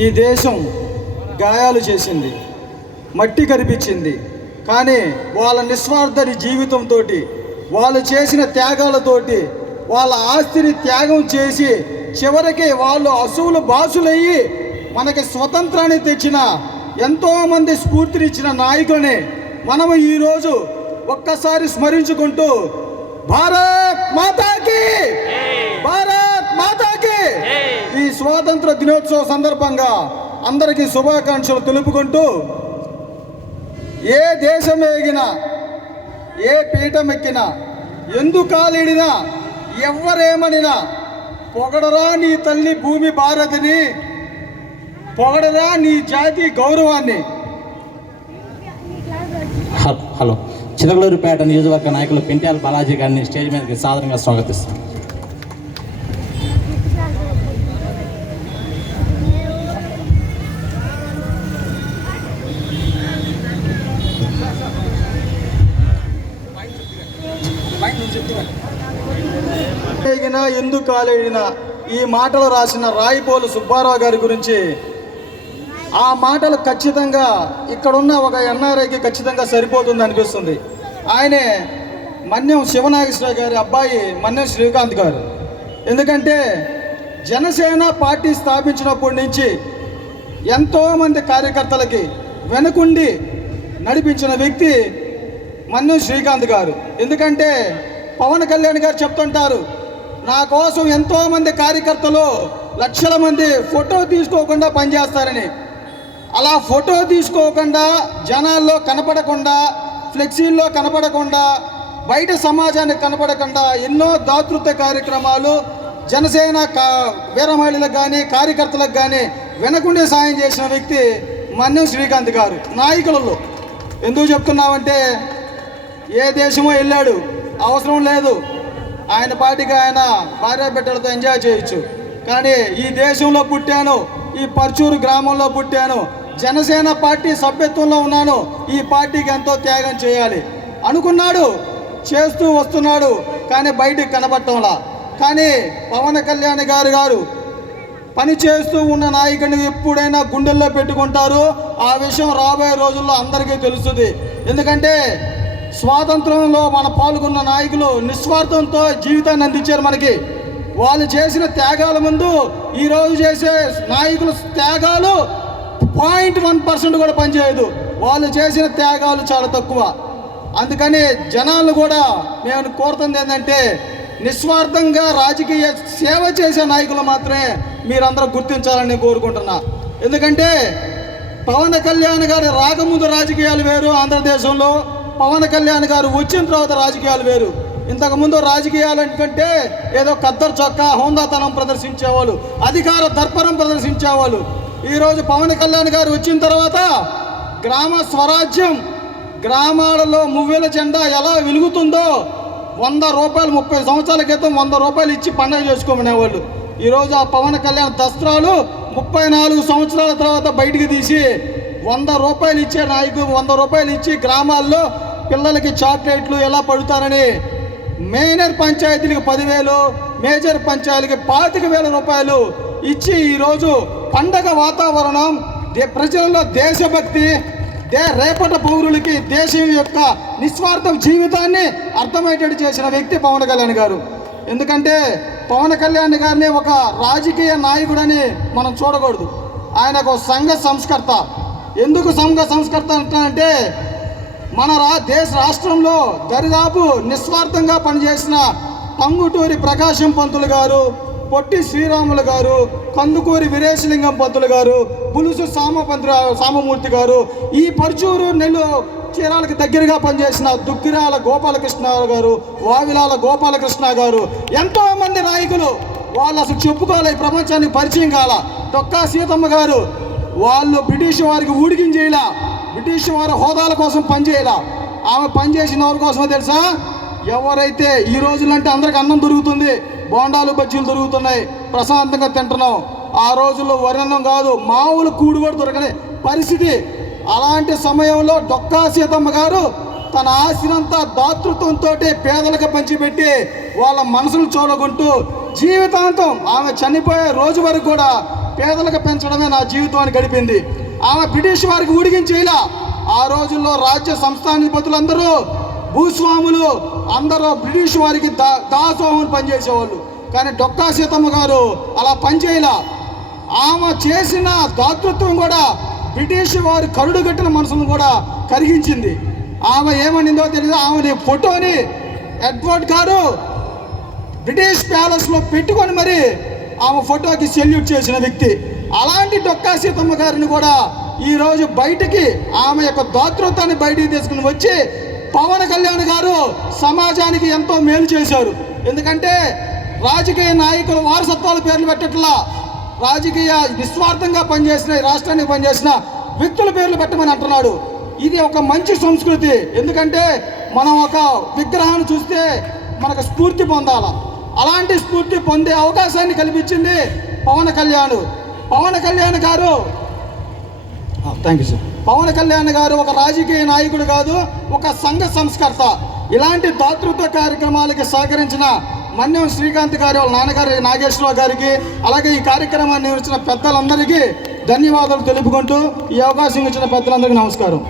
ఈ దేశం గాయాలు చేసింది మట్టి కనిపించింది కానీ వాళ్ళ నిస్వార్థని జీవితంతో వాళ్ళు చేసిన త్యాగాలతోటి వాళ్ళ ఆస్తిని త్యాగం చేసి చివరికి వాళ్ళు అసువులు బాసులయ్యి మనకి స్వతంత్రాన్ని తెచ్చిన ఎంతోమంది స్ఫూర్తినిచ్చిన నాయకులని మనము ఈరోజు ఒక్కసారి స్మరించుకుంటూ భారత్ మాతాకి! భారత్ స్వాతంత్ర దినోత్సవ సందర్భంగా అందరికీ శుభాకాంక్షలు తెలుపుకుంటూ ఏ దేశం ఎగినా ఏ పీఠం ఎక్కినా ఎందు కాలిడినా ఎవరేమనినా పొగడరా నీ తల్లి భూమి భారతిని పొగడరా నీ జాతి గౌరవాన్ని. Hello hello. చిలకలూరుపేట నియోజకవర్గ నాయకులు పెంట్యాల బాలాజీ గారిని స్టేజ్ మీదకి సాధారణంగా స్వాగతిస్తాను ఎగినా ఎందుకు కాలేడినా ఈ మాటలు రాసిన రాయిపోలు సుబ్బారావు గారి గురించి. ఆ మాటలు ఖచ్చితంగా ఇక్కడున్న ఒక ఎన్ఆర్ఐకి ఖచ్చితంగా సరిపోతుంది అనిపిస్తుంది. ఆయనే మన్యం శివనాగేశ్వర గారి అబ్బాయి మన్యం శ్రీకాంత్ గారు. ఎందుకంటే జనసేన పార్టీ స్థాపించినప్పటి నుంచి ఎంతోమంది కార్యకర్తలకి వెనుకుండి నడిపించిన వ్యక్తి మన్యం శ్రీకాంత్ గారు. ఎందుకంటే పవన్ కళ్యాణ్ గారు చెప్తుంటారు నా కోసం ఎంతోమంది కార్యకర్తలు లక్షల మంది ఫోటో తీసుకోకుండా పనిచేస్తారని. అలా ఫోటో తీసుకోకుండా జనాల్లో కనపడకుండా ఫ్లెక్సీల్లో కనపడకుండా బయట సమాజానికి కనపడకుండా ఎన్నో దాతృత్వ కార్యక్రమాలు జనసేన కా వీరమహిళలకు కానీ కార్యకర్తలకు కానీ వెనకుండే సాయం చేసిన వ్యక్తి మన్యం శ్రీకాంత్ గారు నాయకులలో. ఎందుకు చెప్తున్నామంటే ఏ దేశమో వెళ్ళాడు అవసరం లేదు. ఆయన పార్టీకి ఆయన భార్య బిడ్డలతో ఎంజాయ్ చేయొచ్చు. కానీ ఈ దేశంలో పుట్టాను ఈ పర్చూరు గ్రామంలో పుట్టాను జనసేన పార్టీ సభ్యత్వంలో ఉన్నాను ఈ పార్టీకి ఎంతో త్యాగం చేయాలి. అనుకున్నాడు చేస్తూ వస్తున్నాడు కానీ బయటికి కనబడటంలా. కానీ పవన్ కళ్యాణ్ గారు గారు పని చేస్తూ ఉన్న నాయకుడిని ఎప్పుడైనా గుండెల్లో పెట్టుకుంటారు ఆ విషయం రాబోయే రోజుల్లో అందరికీ తెలుస్తుంది. ఎందుకంటే స్వాతంత్రంలో మన పాల్గొన్న నాయకులు నిస్వార్థంతో జీవితాన్ని అందించారు మనకి. వాళ్ళు చేసిన త్యాగాల ముందు ఈరోజు చేసే నాయకుల త్యాగాలు పాయింట్ వన్ పర్సెంట్ కూడా పనిచేయదు. వాళ్ళు చేసిన త్యాగాలు చాలా తక్కువ. అందుకని జనాలు కూడా నేను కోరుతుంది ఏంటంటే నిస్వార్థంగా రాజకీయ సేవ చేసే నాయకులు మాత్రమే మీరందరూ గుర్తించాలని కోరుకుంటున్నా. ఎందుకంటే పవన్ కళ్యాణ్ గారి రాకముందు రాజకీయాలు వేరు ఆంధ్రదేశంలో. పవన్ కళ్యాణ్ గారు వచ్చిన తర్వాత రాజకీయాలు వేరు. ఇంతకుముందు రాజకీయాలంటే ఏదో కద్దరు చొక్కా హోందాతనం ప్రదర్శించేవాళ్ళు అధికార దర్పణం ప్రదర్శించేవాళ్ళు. ఈరోజు పవన్ కళ్యాణ్ గారు వచ్చిన తర్వాత గ్రామ స్వరాజ్యం గ్రామాలలో మువ్వెల జెండా ఎలా వెలుగుతుందో వంద రూపాయలు ముప్పై సంవత్సరాల క్రితం వంద రూపాయలు ఇచ్చి పండగ చేసుకోమనేవాళ్ళు. ఈరోజు ఆ పవన్ కళ్యాణ్ దస్త్రాలు ముప్పై నాలుగు సంవత్సరాల తర్వాత బయటికి తీసి వంద రూపాయలు ఇచ్చే నాయకులు వంద రూపాయలు ఇచ్చి గ్రామాల్లో పిల్లలకి చాక్లెట్లు ఎలా పడుతారని మేనర్ పంచాయతీలకు పదివేలు మేజర్ పంచాయతీలకి పాతిక వేల రూపాయలు ఇచ్చి ఈరోజు పండగ వాతావరణం దే- ప్రజలలో దేశభక్తి దే రేపటి పౌరులకి దేశం యొక్క నిస్వార్థ జీవితాన్ని అర్థమయ్యేటట్టు చేసిన వ్యక్తి పవన్ కళ్యాణ్ గారు. ఎందుకంటే పవన్ కళ్యాణ్ గారిని ఒక రాజకీయ నాయకుడని మనం చూడకూడదు. ఆయన ఒక సంఘ సంస్కర్త. ఎందుకు సంఘ సంస్కర్త అంటే మన రా దేశ రాష్ట్రంలో దరిదాపు నిస్వార్థంగా పనిచేసిన పంగుటూరి ప్రకాశం పంతులు గారు పొట్టి శ్రీరాములు గారు కందుకూరి వీరేశలింగం పంతులు గారు పులుసు సామపంత్ర సామమూర్తి గారు ఈ పరుచూరు నెల్లు చీరాలకు దగ్గరగా పనిచేసిన దుగ్గిరాల గోపాలకృష్ణ గారు వావిలాల గోపాలకృష్ణ గారు ఎంతో మంది నాయకులు వాళ్ళు అసలు చెప్పుకోవాలి ఈ ప్రపంచానికి పరిచయం కాల. తొక్కా సీతమ్మ గారు వాళ్ళు బ్రిటిష్ వారికి ఊడికించేలా బ్రిటిష్ వారి హోదాల కోసం పనిచేయాల. ఆమె పనిచేసిన వారి కోసమో తెలుసా? ఎవరైతే ఈ రోజులంటే అందరికి అన్నం దొరుకుతుంది బోండాలు బజ్జీలు దొరుకుతున్నాయి ప్రశాంతంగా తింటున్నాం. ఆ రోజుల్లో వరణం కాదు మామూలు కూడు కూడా దొరకని పరిస్థితి అలాంటి సమయంలో డొక్కా సీతమ్మ గారు తన ఆశనంతా దాతృత్వంతో పేదలకు పంచిపెట్టి వాళ్ళ మనసులు చూడకుంటూ జీవితాంతం ఆమె చనిపోయే రోజు వరకు కూడా పేదలకు పెంచడమే నా జీవితాన్ని గడిపింది. ఆమె బ్రిటిష్ వారికి ఊడిగించేలా ఆ రోజుల్లో రాజ్య సంస్థానాధిపతులందరూ భూస్వాములు అందరూ బ్రిటిష్ వారికి దా దాసోహం పనిచేసేవాళ్ళు. కానీ డొక్కా సీతమ్మ గారు అలా పనిచేయలా. ఆమె చేసిన దాతృత్వం కూడా బ్రిటిష్ వారి కరుడు కట్టిన మనసును కూడా కరిగించింది. ఆమె ఏమనిందో తెలియదు ఆమె ఫోటోని ఎడ్వర్డ్ గారు బ్రిటిష్ ప్యాలెస్లో పెట్టుకొని మరి ఆమె ఫోటోకి సెల్యూట్ చేసిన వ్యక్తి. అలాంటి డొక్కా సీతమ్మ గారిని కూడా ఈరోజు బయటికి ఆమె యొక్క దాతృత్వాన్ని బయటికి తీసుకుని వచ్చి పవన్ కళ్యాణ్ గారు సమాజానికి ఎంతో మేలు చేశారు. ఎందుకంటే రాజకీయ నాయకుల వారసత్వాల పేర్లు పెట్టట్లా రాజకీయ నిస్వార్థంగా పనిచేసిన రాష్ట్రానికి పనిచేసిన వ్యక్తుల పేర్లు పెట్టమని అంటున్నాడు. ఇది ఒక మంచి సంస్కృతి. ఎందుకంటే మనం ఒక విగ్రహాన్ని చూస్తే మనకు స్ఫూర్తి పొందాల. అలాంటి స్ఫూర్తి పొందే అవకాశాన్ని కల్పించింది Pawan Kalyan. Pawan Kalyan garu. Thank you sir Pawan Kalyan garu ఒక రాజకీయ నాయకుడు కాదు ఒక సంఘ సంస్కర్త. ఇలాంటి దాతృత్వ కార్యక్రమాలకి సహకరించిన మన్యం శ్రీకాంత్ గారి వాళ్ళ నాన్నగారి నాగేశ్వరరావు గారికి అలాగే ఈ కార్యక్రమాన్ని నిర్వహించిన పెద్దలందరికీ ధన్యవాదాలు తెలుపుకుంటూ ఈ అవకాశం ఇచ్చిన పెద్దలందరికీ నమస్కారం.